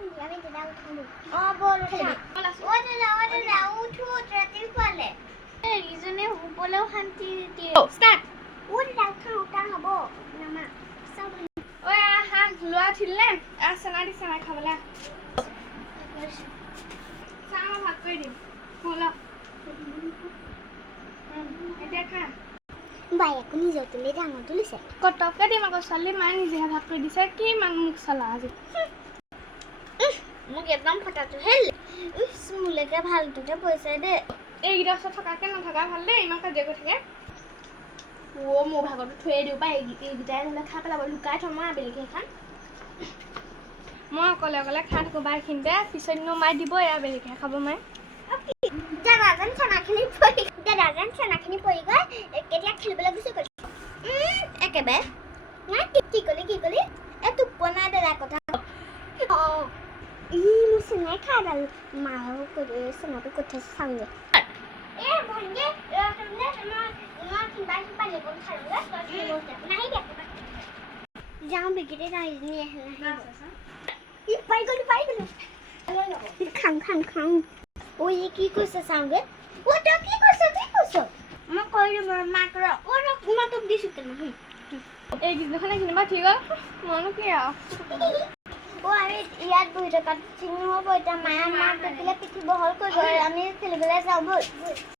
আমি দাদা উঠালো বল দাদা উঠো ৰাতি পালে ইজনে শুবলেও শান্তি দিয়ে ষ্টাৰ্ট দাদা উঠা হ'ব নামা ঐ আহা লোৱা ঠিলনে চেনা দি চেনা খাবলৈ চাহ মই ভাগ কৰি দিম শুল এতিয়া খা বায়েকো নিজৰ তুলি ডাঙৰ তুলিছে কটককে দিম আকৌ ছোৱালী মায়ে নিজেহে ভাগ কৰি দিছে কি ইমান মোক চলা আজি মোক একদম ফটাটো হেল মোলৈকে ভালটোতে পইচা দে এইকেইটা ওচৰত থকাকে নথকা ভাল দেই ইমান কাজিয়া কৰি থাকে মোৰ ভাগতো থৈয়ে দিওঁ পাই এইকেইটাই নহ'লে খাই পেলাব লুকাই থ'ম মই আবেলিকে খাম মই অকলে অকলে খাই থাকোঁ বা এইখিনিতে পিছত দিনো মায়ে দিব আবেলিকে খাব মায়ে দাদাজন চানাখিনি পৰি গ'ল কেতিয়া খেলিবলৈ গুচি গ'ল একেবাৰে নাই কি কলি টোপনা দাদা কথা মোৰ চেনাই খাই ভাল মাও চেনাটো কথা চাওঁগে যাওঁ বিকেটে পাই গ'লো খাওঁ ঐ কি কৈছে চাওঁগে তই কি কৈছ মই কৈ দিম মাক মই তোক দিছোঁ কেনে এইকেইদিনাখন এইখিনি বাৰু ঠিক হ'ল মইনো কি আৰু আমি ইয়াত বহি থকাত চিনি হ'ব এতিয়া মায়ে মাক দেখিলে পিঠি বহল কৰিব আমি খেলিবলৈ যাওঁ ব'ল